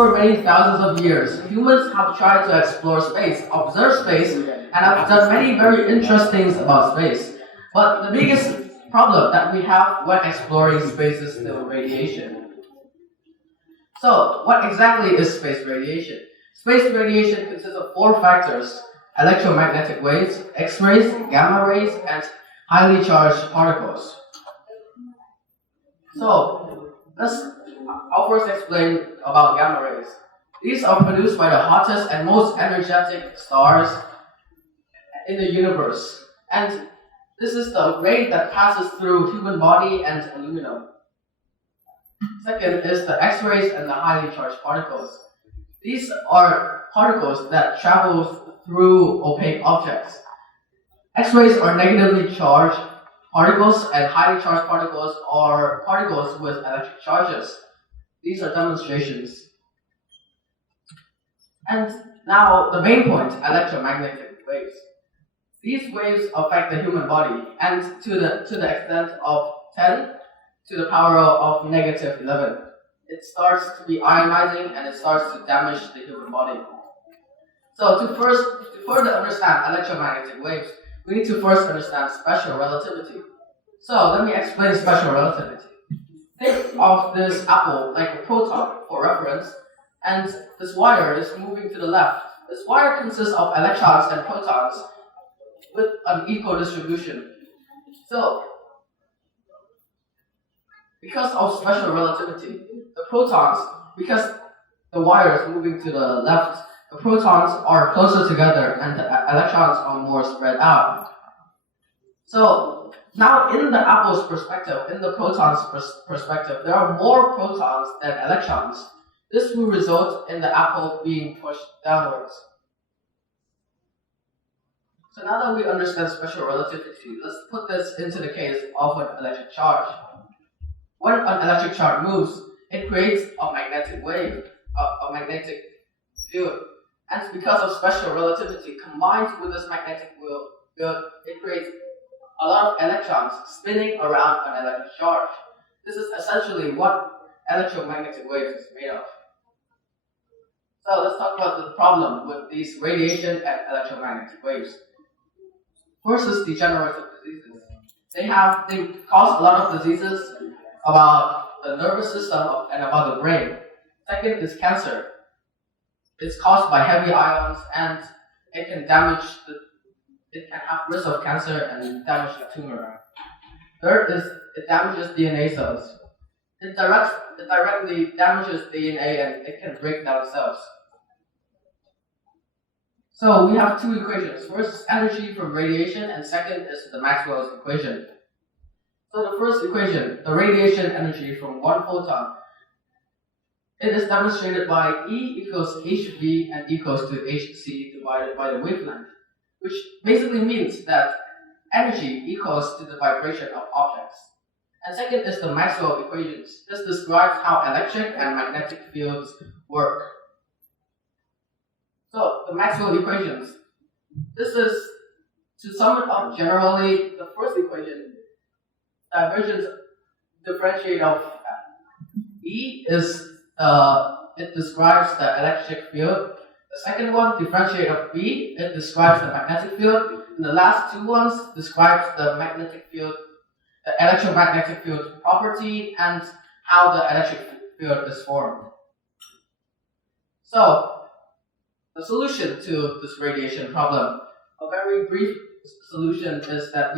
over many thousands of years, humans have tried to explore space, observe space, and have done many very interesting things about space. But the biggest problem that we have when exploring space is still radiation. So, what exactly is space radiation? Space radiation consists of four factors: electromagnetic waves, X-rays, gamma rays, and highly charged particles. So, I'll first explain about gamma rays. These are produced by the hottest and most energetic stars in the universe. And this is the ray that passes through human body and aluminum. Second is the X-rays and the highly charged particles. These are particles that travel through opaque objects. X-rays are negatively charged particles, and highly charged particles are particles with electric charges. These are demonstrations. And now the main point, electromagnetic waves. These waves affect the human body, and to the extent of 10 to the power of negative 11. It starts to be ionizing and it starts to damage the human body. So to further understand electromagnetic waves, we need to first understand special relativity. So let me explain special relativity. Think of this apple like a proton for reference, and this wire is moving to the left. This wire consists of electrons and protons with an equal distribution. So, because of special relativity, the protons, because the wire is moving to the left, the protons are closer together and the electrons are more spread out. So, now in the apple's perspective, in the proton's perspective, there are more protons than electrons. This will result in the apple being pushed downwards. So now that we understand special relativity, let's put this into the case of an electric charge. When an electric charge moves, it creates a magnetic wave, a magnetic field. And because of special relativity combined with this magnetic field, it creates a lot of electrons spinning around an electric charge. This is essentially what electromagnetic waves is made of. So let's talk about the problem with these radiation and electromagnetic waves. First is degenerative diseases. They cause a lot of diseases about the nervous system and about the brain. Second is cancer. It's caused by heavy ions and it can have risk of cancer and damage the tumor. Third is it damages DNA cells. It directly damages DNA and it can break down cells. So we have two equations. First is energy from radiation, and second is the Maxwell's equation. So the first equation, the radiation energy from one photon, it is demonstrated by E equals hV and equals to hc divided by the wavelength, which basically means that energy equals to the vibration of objects. And second is the Maxwell equations. This describes how electric and magnetic fields work. So, the Maxwell equations. This is, to sum it up generally, the first equation, divergence differentiate of E is, it describes the electric field. The second one, differentiate of B, it describes the magnetic field. And the last two ones describes the magnetic field, the electromagnetic field property, and how the electric field is formed. So, the solution to this radiation problem, a very brief solution is that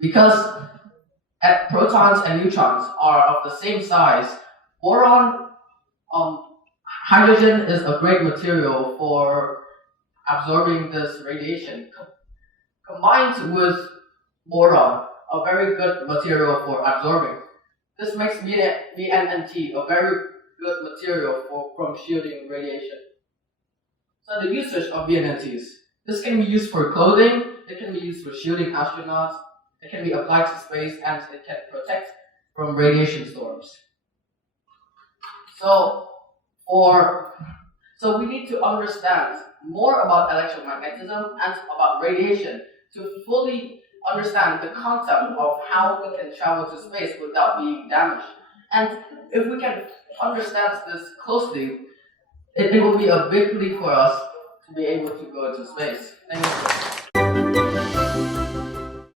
because protons and neutrons are of the same size, hydrogen is a great material for absorbing this radiation. Combined with boron, a very good material for absorbing. This makes VNNT a very good material from shielding radiation. So the usage of VNNTs. This can be used for clothing, it can be used for shielding astronauts, it can be applied to space, and it can protect from radiation storms. So we need to understand more about electromagnetism and about radiation to fully understand the concept of how we can travel to space without being damaged. And if we can understand this closely, it will be a big leap for us to be able to go into space. Thank you.